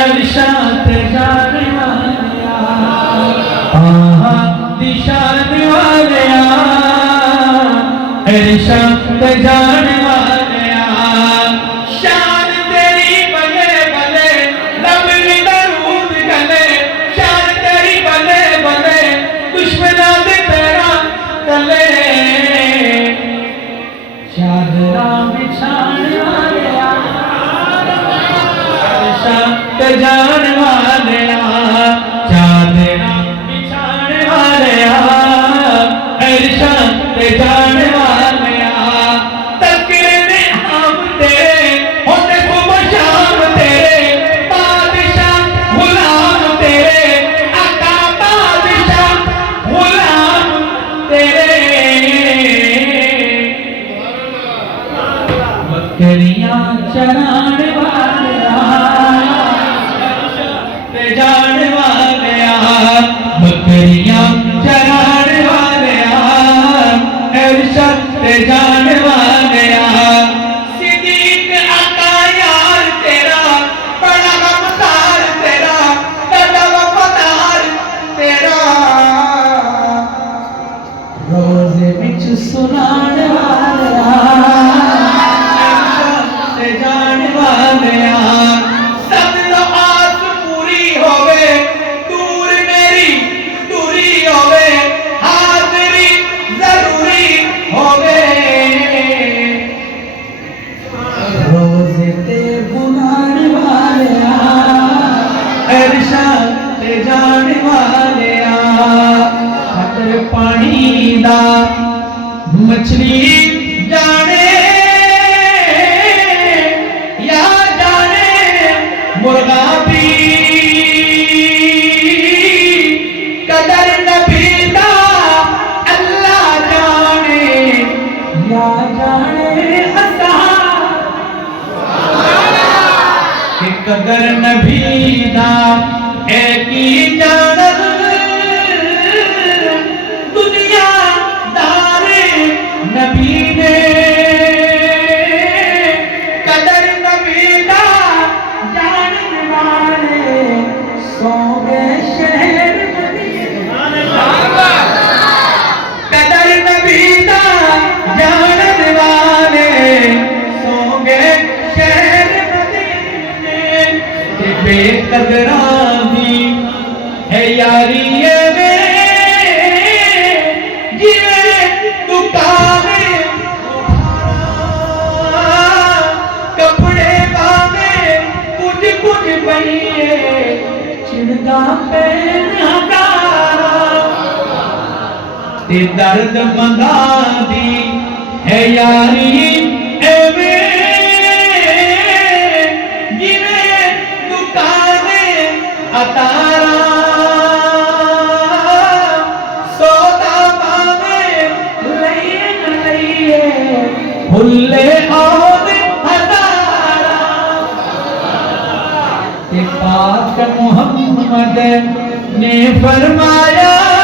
इरशाद जाने वालिया दिशान वालिया इरशाद जाने वालिया शान तेरी बले बले लब दरूद गले शान तेरी बले बले दुश्मना दे तेरा तले चादरा बिछाने वालिया जान वाले चादरा बिछाने वाले इरशाद जाने वाले तकरे हम तेरे होते खूब शाम तेरे बादशाह गुलाम तेरे आका बादशाह गुलाम तेरे बकरियां चराने वाले जान वाले बकरियां चराने वाले इरशाद जाने वाले सिद्दीक आका यार तेरा बड़ा गमसार तेरा दादा वफादार तेरा रोज़े विच सुनाने वाले इरशाद जाने वाले जाने वाले खतर पानी दा मछली जाने या जाने मुर्गा भी कदर नबी दा अल्लाह जाने या जाने कि कदर नबी दा एक ही जानत दुनिया दारे नबी ने कदर नबी दा जानने वाले सो गए शहर मदीना कदर नबी दा जानने वाले सो गए शहर मदीने बेकदरा है यारी वे जिवे दुकाने कपड़े पावे कुछ कुछ बनिए चिड़का पहना ते दर्द मंदा दी है यारी वे जिवे दुकाने अतारा भुल्ले और हजारा पाक मुहम्मद ने फरमाया